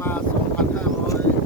Ba số.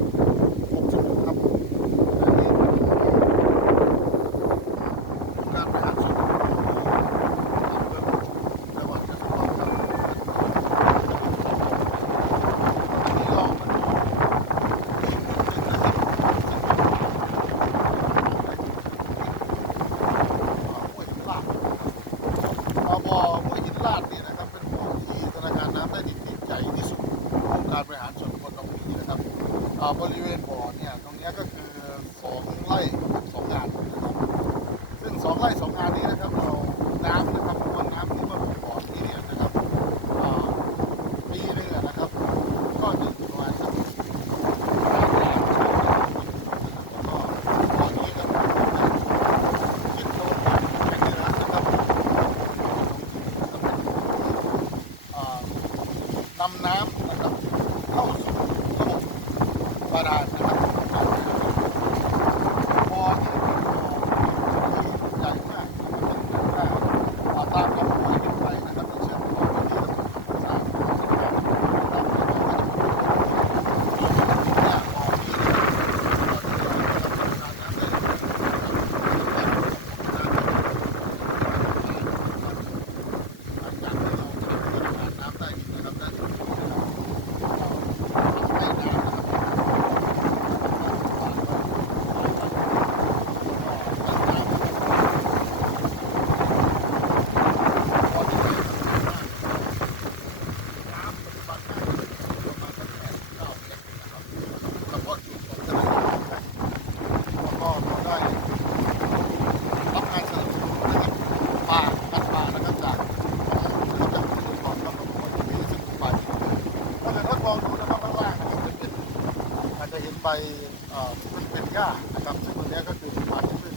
บริเวณบ่อเนี่ยตรงนี้ก็คือสองไร่สองงานนะครับซึ่งสองไร่สองงานนี้นะครับเราน้ำนะครับมวลน้ำที่มาลงบ่อที่เนี่ยนะครับปีนึงนะครับ ก็จะอยู่ปรือนะมาณสักน้ำ para ไปที่มันเป็นหญ้านะครับซึ่งตรงนี้ก็คือมาที่พืช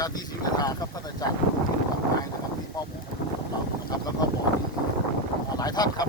ชาติศรีเวลาครับท่านอาจารย์ที่มอบหมายนะครับที่มอบหมายเรานะครับแล้วก็บอกหลายท่านครับ